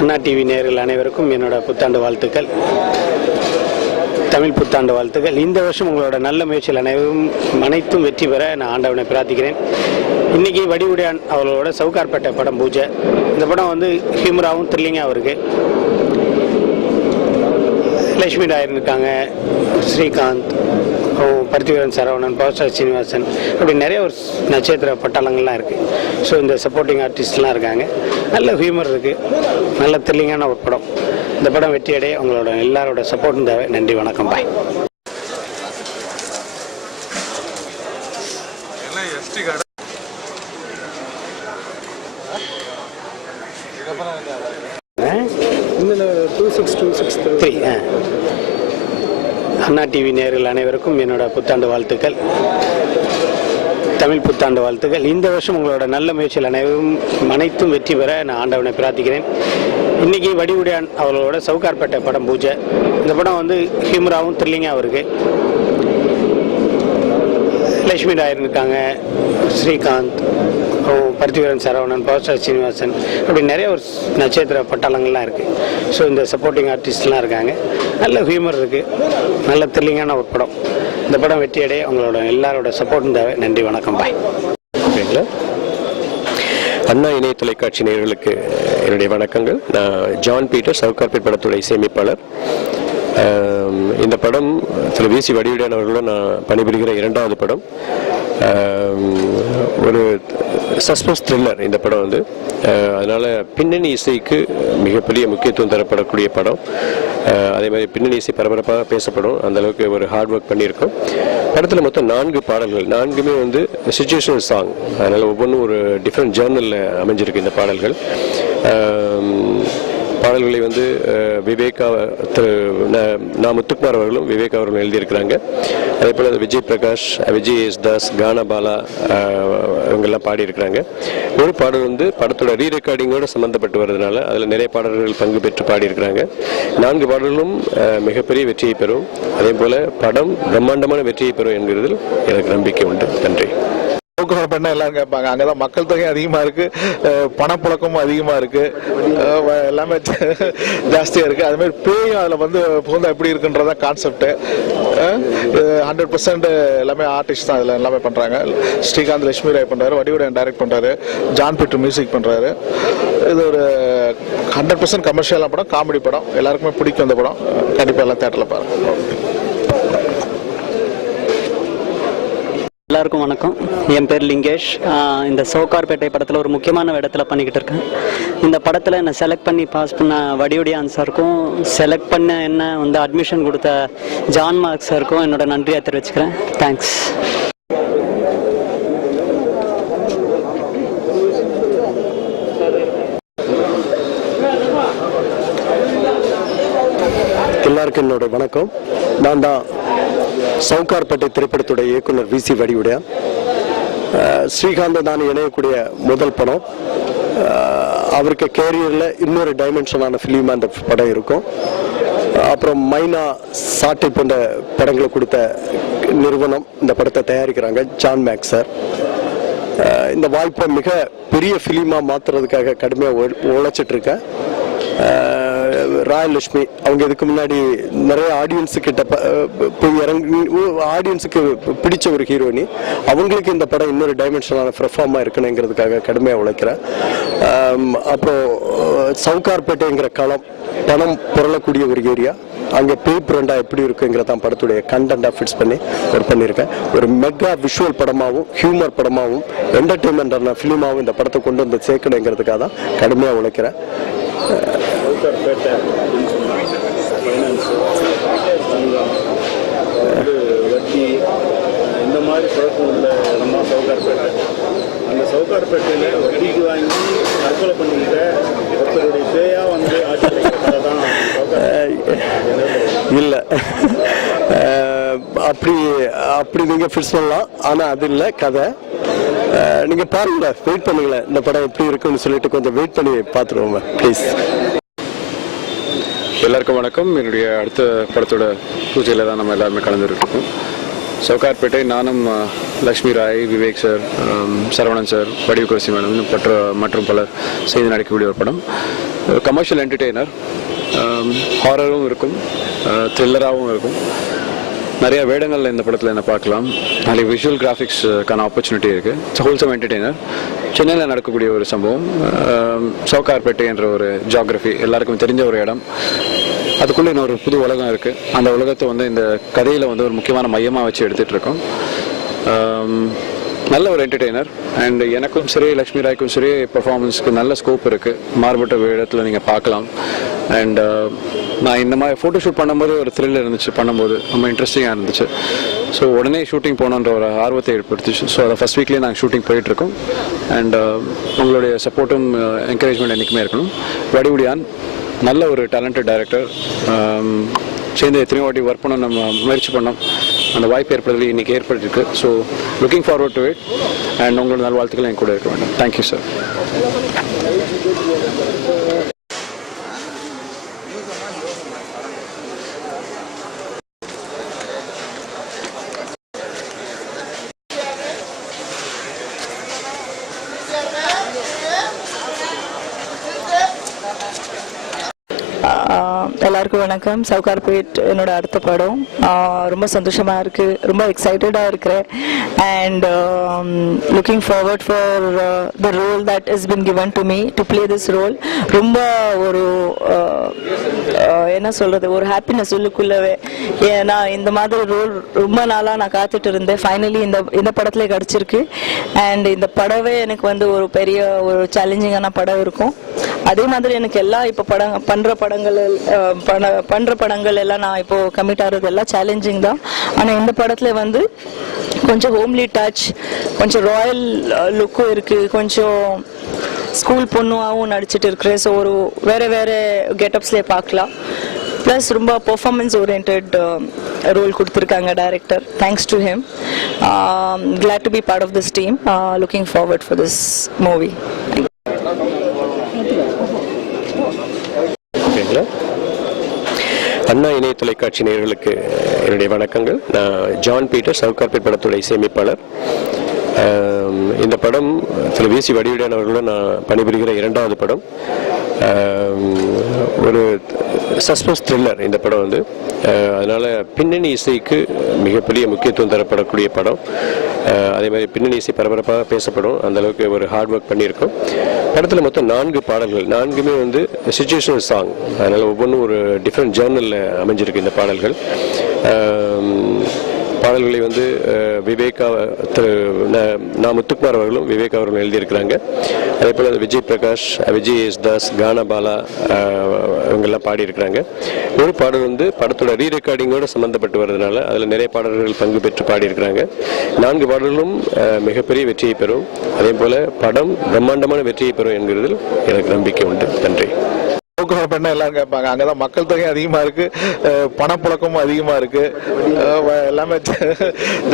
அண்ணா TV நேயர்கள் அனைவருக்கும் என்னோட புத்தாண்டு வாழ்த்துக்கள், தமிழ் புத்தாண்டு வாழ்த்துக்கள். இந்த வருஷம் உங்களோட நல்ல முயற்சிகள் அனைத்தும் வெற்றி பெற நான் ஆண்டவனை பிரார்த்திக்கிறேன். இன்றைக்கி வடிவுடையான் அவர்களோட சவுகார்பேட்டை படம் பூஜை. இந்த படம் வந்து ஹியூமராகவும் த்ரில்லிங்காகவும் இருக்குது. லட்சுமி ராயன் இருக்காங்க, ஸ்ரீகாந்த், பருத்திவீரன் சரவணன், பவர் சீனிவாசன், அப்படி நிறைய ஒரு நட்சத்திர பட்டாளங்கள்லாம் இருக்குது. ஸோ இந்த சப்போர்ட்டிங் ஆர்டிஸ்ட்லாம் இருக்காங்க. நல்ல ஹியூமர் இருக்குது, நல்ல த்ரில்லிங்கான ஒரு படம். இந்த படம் வெற்றியடைய உங்களோட எல்லாரோட சப்போர்ட்டும் தேவை. நன்றி, வணக்கம், பாய். அண்ணா டிவி நேயர்கள் அனைவருக்கும் என்னோட புத்தாண்டு வாழ்த்துக்கள், தமிழ் புத்தாண்டு வாழ்த்துக்கள். இந்த வருஷம் உங்களோட நல்ல முயற்சிகள் அனைத்தும் வெற்றி பெற நான் ஆண்டவனை பிரார்த்திக்கிறேன். இன்றைக்கி வடிவுடையான் அவர்களோட சவுகார்பேட்டை படம் பூஜை. இந்த படம் வந்து ஹியூமராகவும் த்ரில்லிங்காகவும் இருக்குது. லட்சுமி ராயன் இருக்காங்க, ஸ்ரீகாந்த், பருத்திவீரன் சரவணன், பவர் சீனிவாசன், அப்படி நிறைய ஒரு நட்சத்திர பட்டாளங்கள்லாம் இருக்குது. ஸோ இந்த சப்போர்ட்டிங் ஆர்டிஸ்ட்லாம் இருக்காங்க. நல்ல ஹியூமர் இருக்குது, நல்ல த்ரில்லிங்கான ஒரு படம். இந்த படம் வெற்றியடைய உங்களோட எல்லாரோட சப்போர்ட்டும் தேவை. நன்றி, வணக்கம், பாய். ஓகேங்களா? அண்ணா இணைய தொலைக்காட்சி நேயர்களுக்கு என்னுடைய வணக்கங்கள். நான் ஜான் பீட்டர், சவுகார்பேட் படத்துடைய இசையமைப்பாளர். இந்த படம் திரு வி.சி. வடிவுடையான் அவர்களோட நான் பணிபுரிகிற 2வது படம். ஒரு சஸ்பென்ஸ் த்ரில்லர் இந்த படம் வந்து. அதனால் பின்னணி இசைக்கு மிகப்பெரிய முக்கியத்துவம் தரப்படக்கூடிய படம். அதே மாதிரி பின்னணி இசை பரபரப்பாக பேசப்படும், அந்தளவுக்கு ஒரு ஹார்ட் ஒர்க் பண்ணியிருக்கோம். படத்தில் மொத்தம் 4 பாடல்கள், 4மே வந்து சிச்சுவேஷனல் சாங். அதனால் ஒவ்வொன்றும் ஒரு டிஃப்ரெண்ட் ஜேர்னலில் அமைஞ்சிருக்கு இந்த பாடல்கள். பாடல்களை வந்து விவேகா, நான் முத்துக்குமார் அவர்களும் விவேகா அவர்களும் எழுதியிருக்கிறாங்க. அதே போல் விஜய் பிரகாஷ், விஜய் எஸ் தாஸ், கானா பாலா இவங்கெல்லாம் பாடியிருக்கிறாங்க. ஒரு பாடல் வந்து படத்தோட ரீ ரெக்கார்டிங்கோடு சம்மந்தப்பட்டு வர்றதுனால அதில் நிறைய பாடல்கள் பங்கு பெற்று பாடியிருக்கிறாங்க. 4 பாடல்களும் மிகப்பெரிய வெற்றியை பெறும். அதே போல் படம் பிரம்மாண்டமான வெற்றியை பெறும் என்கிறதில் எனக்கு நம்பிக்கை உண்டு. நன்றி. பண்ண எல்லாரும் கேட்பாங்க. அங்கதான் மக்கள் தொகை அதிகமா இருக்கு, பணப்புழக்கமும் அதிகமா இருக்கு, எல்லாமே ஜாஸ்தியா இருக்கு. அது மாதிரி பேயும் அதுல வந்து புகுந்தா எப்படி இருக்குன்றதா கான்செப்ட். 100% எல்லாமே ஆர்டிஸ்ட் தான் இதுல எல்லாமே பண்றாங்க. ஸ்ரீகாந்த் லட்சுமி ராய் பண்றாரு, வடிவுடையான் டைரக்ட் பண்றாரு, ஜான் பீட்டர் மியூசிக் பண்றாரு. இது ஒரு 100% கமர்ஷியலான படம், காமெடி படம். எல்லாருக்குமே பிடிக்கும் இந்த படம். கண்டிப்பா எல்லாம் தியேட்டர்ல பாருங்க. எல்லாருக்கும் வணக்கம். என் பேர் லிங்கேஷ். இந்த சவுகார்பேட்டை படத்தில் ஒரு முக்கியமான இடத்துல பண்ணிக்கிட்டு இருக்கேன். இந்த படத்தில் என்னை செலக்ட் பண்ணி பாஸ் பண்ண வடிவுடையான் சாருக்கும், செலக்ட் பண்ண என்ன வந்து அட்மிஷன் கொடுத்த ஜான் மார்க் சாருக்கும் என்னோட நன்றியை தெரிவிச்சுக்கிறேன். தேங்க்ஸ். எல்லாருக்கும் என்னோட வணக்கம். நான் தான் சவுகார்பேட்டை திரைப்படத்துடைய இயக்குனர் வி.சி. வடிவுடையான். ஸ்ரீகாந்த் தான் இணையக்கூடிய முதல் படம். அவருக்கு கேரியரில் இன்னொரு டைமென்ஷனான ஃபிலிமாக அந்த படம் இருக்கும். அப்புறம் மைனா, சாட்டை போன்ற படங்களை கொடுத்த நிறுவனம் இந்த படத்தை தயாரிக்கிறாங்க, ஜான் மேக் சார். இந்த வாய்ப்பை மிக பெரிய ஃபிலிமாக மாற்றுறதுக்காக கடுமையாக உழைச்சிட்ருக்கேன். ராயலட்சுமி அவங்க இதுக்கு முன்னாடி நிறைய ஆடியன்ஸு கிட்ட போய் இறங்கி ஆடியன்ஸுக்கு பிடிச்ச ஒரு ஹீரோயினி. அவங்களுக்கு இந்த படம் இன்னொரு டைமென்ஷனான பெர்ஃபார்மாக இருக்கணுங்கிறதுக்காக கடுமையாக உழைக்கிறேன். அப்புறம் சவுகார்பேட்டைங்கிற களம் பணம் புரளக்கூடிய ஒரு ஏரியா, அங்கே பேப்பர் ரெண்டா எப்படி இருக்குங்கிறதான் படத்துடைய கண்டென்ட்டாக ஃபிக்ஸ் பண்ணி ஒர்க் பண்ணியிருக்கேன். ஒரு மெகா விஷுவல் படமாகவும் ஹியூமர் படமாகவும் என்டர்டெயின்மெண்டான ஃபிலிமாகவும் இந்த படத்தை கொண்டு வந்து சேர்க்கணுங்கிறதுக்காக தான் கடுமையாக உழைக்கிறேன். இந்த மாதிரி குழப்பம் உள்ள இடமா சவுகார்பேட்டை. அந்த சவுகார்பேட்டையில் வட்டிக்கு வாங்கி தற்கொலை பண்ணிக்கிட்ட ஒருத்தருடைய பேயா வந்து ஆட்சி தான் இல்லை. அப்படி நீங்கள் ஃபிக்ஸ் பண்ணலாம், ஆனால் அது இல்லை கதை. நீங்கள் பாருங்களேன், வெயிட் பண்ணுங்களேன், இந்த படம் எப்படி இருக்குன்னு சொல்லிட்டு கொஞ்சம் வெயிட் பண்ணி பார்த்துருவோங்க ப்ளீஸ். எல்லாருக்கும் வணக்கம். என்னுடைய அடுத்த படத்தோட பூஜையில் தான் நம்ம எல்லாருமே கலந்துருக்கோம். சவுகார்பேட்டை நானும் Lakshmi Rai, Vivek sir, Saravanan sir, Vadivukkarasi madam மற்றும் பலர் செய்து நடிக்கக்கூடிய ஒரு படம். கமர்ஷியல் என்டர்டெய்னர், ஹாரரும் இருக்கும், த்ரில்லராகவும் இருக்கும். நிறைய வேடங்களில் இந்த படத்தில் என்ன பார்க்கலாம். நிறைய விஷுவல் கிராஃபிக்ஸ்க்கான ஆப்பர்ச்சுனிட்டி இருக்குது. It's wholesome entertainer. சென்னையில் நடக்கக்கூடிய ஒரு சம்பவம். சவுகார்பேட்டை என்ற ஒரு ஜியாகிரஃபி எல்லாருக்கும் தெரிஞ்ச ஒரு இடம். அதுக்குள்ளே இன்னொரு புது உலகம் இருக்குது. அந்த உலகத்தை வந்து இந்த கதையில் வந்து ஒரு முக்கியமான மையமாக வச்சு எடுத்துகிட்டு இருக்கோம். நல்ல ஒரு என்டர்டெய்னர். அண்ட் எனக்கும் சரி லக்ஷ்மி ராய்க்கும் சரி பெர்ஃபார்மன்ஸ்க்கு நல்ல ஸ்கோப் இருக்குது. மாறுபட்ட இடத்துல நீங்கள் பார்க்கலாம். அண்ட் நான் இந்த மாதிரி ஃபோட்டோஷூட் பண்ணும்போது ஒரு த்ரில் இருந்துச்சு, பண்ணும்போது ரொம்ப இன்ட்ரெஸ்டிங்காக இருந்துச்சு. ஸோ உடனே ஷூட்டிங் போகணுன்ற ஒரு ஆர்வத்தை ஏற்படுத்துச்சு. ஸோ அதை ஃபஸ்ட் வீக்லேயே நாங்கள் ஷூட்டிங் போயிட்டுருக்கோம். அண்ட் உங்களுடைய சப்போர்ட்டும் என்கரேஜ்மெண்ட் என்றைக்குமே இருக்கணும். வடிவுடியான் நல்ல ஒரு டேலண்டட் டைரக்டர். சேர்ந்து எத்தனையோ வாட்டி ஒர்க் பண்ண நம்ம முயற்சி பண்ணோம். அந்த வாய்ப்பு ஏற்படுறதுல இன்றைக்கி ஏற்பட்டுருக்கு. So looking forward to it. And உங்களோட நல்வாழ்த்துக்கள் என் கூட இருக்க வேண்டும். Thank you sir. எல்லாருக்கும் வணக்கம். சவுகார்பேட் என்னோட அடுத்த படம். ரொம்ப சந்தோஷமாக இருக்குது, ரொம்ப எக்ஸைட்டடாக இருக்கிறேன். And looking forward for the role that is been given to me to play this role. ரொம்ப ஒரு என்ன சொல்கிறது, ஒரு ஹாப்பினஸ் உள்ளுக்குள்ளவே. ஏன்னா இந்த மாதிரி ரோல் ரொம்ப நாளாக நான் காத்துட்டு இருந்தேன். ஃபைனலி இந்த படத்துல கிடச்சிருக்கு. அண்ட் இந்த படவே எனக்கு வந்து ஒரு பெரிய ஒரு சேலஞ்சிங்கான படம் இருக்கும். அதே மாதிரி எனக்கு எல்லாம் இப்போ பண்ற படங்கள் எல்லாம் நான் இப்போ கமிட் ஆகிறது எல்லாம் சேலஞ்சிங் தான். ஆனால் இந்த படத்துல வந்து கொஞ்சம் ஹோம்லி டச், கொஞ்சம் ராயல் லுக்கும் இருக்கு, கொஞ்சம் ஸ்கூல் பொண்ணுவாகவும் நடிச்சிட்டு இருக்கிறேன். ஸோ ஒரு வேற கெட்டப்ஸ்லேயே பார்க்கலாம். ப்ளஸ் ரொம்ப பெர்ஃபார்மன்ஸ் ஓரியன்ட் ரோல் கொடுத்துருக்காங்க director. Thanks to him. glad to be part of this team. Looking forward for this movie. அண்ணா இணைய தொலைக்காட்சி நேயர்களுக்கு என்னுடைய வணக்கங்கள். நான் ஜான் பீட்டர், சவுகார்பேட் படத்துடைய இசையமைப்பாளர். இந்த படம் திரு விசி வடிவுடையான் அவர்களுடன் நான் பணிபுரிகிற இரண்டாவது படம். ஒரு சஸ்பென்ஸ் த்ரில்லர் இந்த படம் வந்து. அதனால் பின்னணி இசைக்கு மிகப்பெரிய முக்கியத்துவம் தரப்படக்கூடிய படம். அதே மாதிரி பின்னணி இசை பரபரப்பாக பேசப்படும், அந்தளவுக்கு ஒரு ஹார்ட் ஒர்க் பண்ணியிருக்கோம். படத்தில் மொத்தம் 4 பாடல்கள், 4மே வந்து சிச்சுவேஷனல் சாங். அதனால் ஒவ்வொன்றும் ஒரு டிஃப்ரெண்ட் ஜேர்னலில் அமைஞ்சிருக்கு இந்த பாடல்கள். பாடல்களை வந்து விவேகா நான் முத்துக்குமார் அவர்களும் விவேக் அவர்களும் எழுதியிருக்கிறாங்க. அதே போல் விஜய் பிரகாஷ், விஜய் எஸ் தாஸ், கானா பாலா இவங்கெல்லாம் பாடியிருக்கிறாங்க. ஒரு பாடல் வந்து படத்தோட ரீ ரெக்கார்டிங்கோடு சம்மந்தப்பட்டு வர்றதுனால அதில் நிறைய பாடல்கள் பங்கு பெற்று பாடியிருக்கிறாங்க. 4 பாடல்களும் மிகப்பெரிய வெற்றியை பெறும். அதே போல் படம் பிரம்மாண்டமான வெற்றியை பெறும் என்கிறதில் எனக்கு நம்பிக்கை உண்டு. நன்றி. சவுகார்பேட்னா எல்லாரும் கேட்பாங்க. அங்கதான் மக்கள் தொகை அதிகமா இருக்கு, பணப்புழக்கமும் அதிகமா இருக்கு, எல்லாமே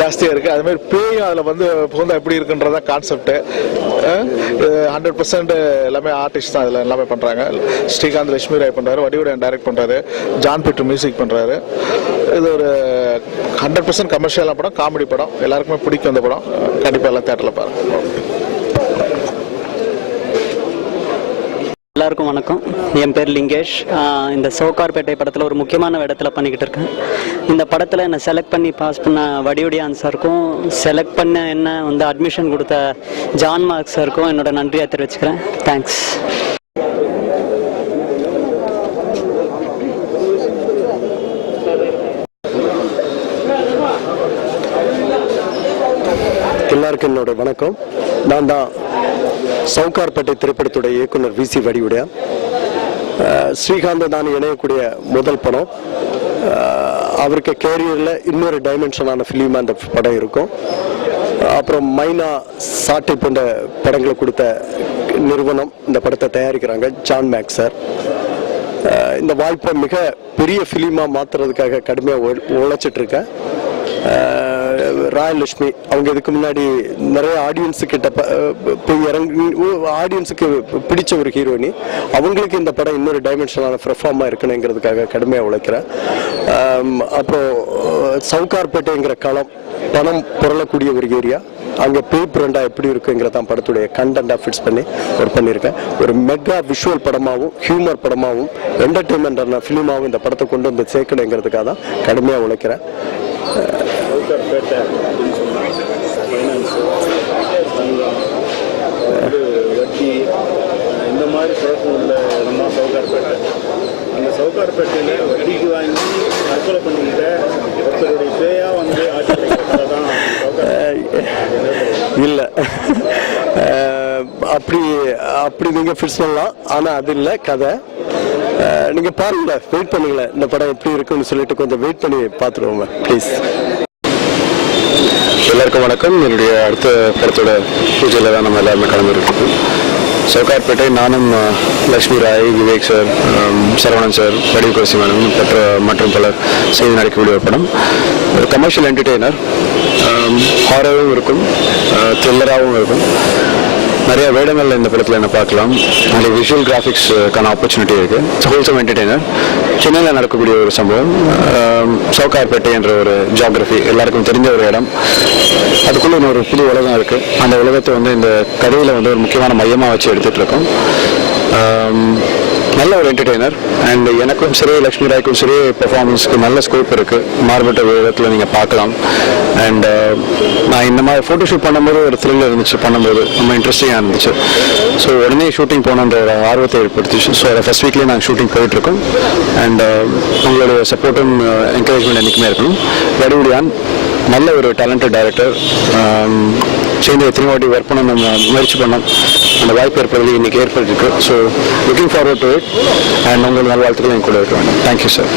ஜாஸ்தியா இருக்கு. அது மாதிரி பேயும் அதுல வந்து புகுந்தா எப்படி இருக்குன்றதா கான்செப்ட். 100% எல்லாமே ஆர்டிஸ்ட் தான் இதுல எல்லாமே பண்றாங்க. ஸ்ரீகாந்த் லட்சுமி ராய் பண்றாரு, வடிவுடையான் டைரக்ட் பண்றாரு, ஜான் பீட்டர் மியூசிக் பண்றாரு. இது ஒரு 100% கமர்ஷியலான படம், காமெடி படம். எல்லாருக்குமே பிடிக்கும் இந்த படம். கண்டிப்பா எல்லாம் தியேட்டர்ல பாருங்க. எல்லாருக்கும் வணக்கம். என் பேர் லிங்கேஷ். இந்த சவுகார்பேட்டை படத்தில் ஒரு முக்கியமான இடத்துல பண்ணிக்கிட்டு இருக்கேன். இந்த படத்தில் என்னை செலக்ட் பண்ணி பாஸ் பண்ண வடிவுடியான் சாருக்கும், செலக்ட் பண்ண என்ன வந்து அட்மிஷன் கொடுத்த ஜான் மார்க் சாருக்கும் என்னோட நன்றியை தெரிவிச்சுக்கிறேன். தேங்க்ஸ். எல்லாருக்கும் என்னோட வணக்கம். நான் தான் சவுகார்பேட்டை திரைப்படத்துடைய இயக்குனர் விசி வடிவுடையான். ஸ்ரீகாந்த் தான் இணையக்கூடிய முதல் படம். அவருக்கு கேரியரில் இன்னொரு டைமென்ஷனான ஃபிலிமாக அந்த படம் இருக்கும். அப்புறம் மைனா சாட்டை போன்ற படங்களை கொடுத்த நிறுவனம் இந்த படத்தை தயாரிக்கிறாங்க, ஜான் மேக் சார். இந்த வாய்ப்பை மிக பெரிய ஃபிலிமாக மாற்றுறதுக்காக கடுமையாக உழைச்சிட்ருக்கேன். ராயலட்சுமி அவங்க இதுக்கு முன்னாடி நிறைய ஆடியன்ஸுக்கிட்ட போய் இறங்கி ஆடியன்ஸுக்கு பிடிச்ச ஒரு ஹீரோயினி. அவங்களுக்கு இந்த படம் இன்னொரு டைமென்ஷனான பெர்ஃபார்மாக இருக்கணுங்கிறதுக்காக கடுமையாக உழைக்கிறேன். அப்புறம் சவுகார்பேட்டைங்கிற களம் பணம் புரளக்கூடிய ஒரு ஏரியா. அங்கே பேய் ரெண்டா எப்படி இருக்குங்கிறதான் படத்துடைய கண்டென்ட்டாக ஃபிக்ஸ் பண்ணி ஒர்க் பண்ணியிருக்கேன். ஒரு மெகா விஷுவல் படமாகவும் ஹியூமர் படமாகவும் என்டர்டெயின்மெண்டான ஃபிலிமாகவும் இந்த படத்தை கொண்டு வந்து சேர்க்கணுங்கிறதுக்காக தான் கடுமையாக உழைக்கிறேன். இந்த மாதிரி பழக்கம் உள்ள இடமா சவுகார்பேட்டை. அந்த சவுகார்பேட்டையில் வட்டிக்கு வாங்கி தற்கொலை பண்ணிக்கிட்ட ஒருத்தருடைய பேயா வந்து ஆட்சி தான் இல்லை. அப்படி நீங்கள் ஃபிக்ஸ் பண்ணலாம். ஆனால் அது இல்லை கதை. நீங்கள் பாருங்களேன், வெயிட் பண்ணுங்களேன், இந்த படம் எப்படி இருக்குன்னு சொல்லிட்டு கொஞ்சம் வெயிட் பண்ணி பார்த்துருவோங்க ப்ளீஸ். எல்லாருக்கும் வணக்கம். என்னுடைய அடுத்த படத்தோட பூஜையில் தான் நம்ம எல்லாருமே கலந்துருக்கோம். சவுகார்பேட்டை நானும் லக்ஷ்மி ராய், விவேக் சார், சரவணன் சார், வடிவு குரசி மேடம் மற்றும் பலர் செய்து நடிக்கக்கூடிய ஒரு படம். ஒரு கமர்ஷியல் என்டர்டெய்னர், ஹாரரும் இருக்கும், த்ரில்லராகவும் இருக்கும். நிறைய வேடங்கள் இந்த படத்தில் என்ன பார்க்கலாம். அதில் விஷுவல் கிராஃபிக்ஸ்க்கான ஆப்பர்ச்சுனிட்டி இருக்குது. Wholesome entertainer. சென்னையில் நடக்கக்கூடிய ஒரு சம்பவம். சவுகார்பேட்டை என்ற ஒரு ஜியாகிரஃபி எல்லாருக்கும் தெரிஞ்ச ஒரு இடம். அதுக்குள்ளே இன்னொரு புது உலகம் இருக்குது. அந்த உலகத்தை வந்து இந்த கதையில் வந்து ஒரு முக்கியமான மையமாக வச்சு எடுத்துகிட்டு இருக்கோம். நல்ல ஒரு என்டர்டெய்னர். அண்ட் எனக்கும் சரி, லக்ஷ்மி ராய்க்கும் சரி, பெர்ஃபார்மன்ஸ்க்கு நல்ல ஸ்கோப் இருக்குது. மாறுபட்ட விதத்தில் நீங்கள் பார்க்கலாம். அண்ட் நான் இந்த மாதிரி ஃபோட்டோஷூட் பண்ணும்போது ஒரு த்ரில் இருந்துச்சு, பண்ணும்போது ரொம்ப இன்ட்ரெஸ்டிங்காக இருந்துச்சு. ஸோ உடனே ஷூட்டிங் போகணுன்ற ஒரு ஆர்வத்தை ஏற்படுத்திச்சு. ஸோ அதை ஃபஸ்ட் வீக்லேயே நாங்கள் ஷூட்டிங் போயிட்டுருக்கோம். அண்ட் உங்களுடைய சப்போர்ட்டும் என்கரேஜ்மெண்ட் என்றைக்குமே இருக்கணும். வடிவுடியான் நல்ல ஒரு டேலண்டட் டைரக்டர். சேர்ந்து எத்தனை வாட்டி ஒர்க் பண்ண நம்ம முயற்சி பண்ணோம். அந்த வாய்ப்பு ஏற்படுறது இன்றைக்கி ஏற்பட்டிருக்கு. So looking forward to it. And உங்கள் நல்வாழ்த்துக்கள் என் கூட இருக்க வேண்டும். Thank you sir.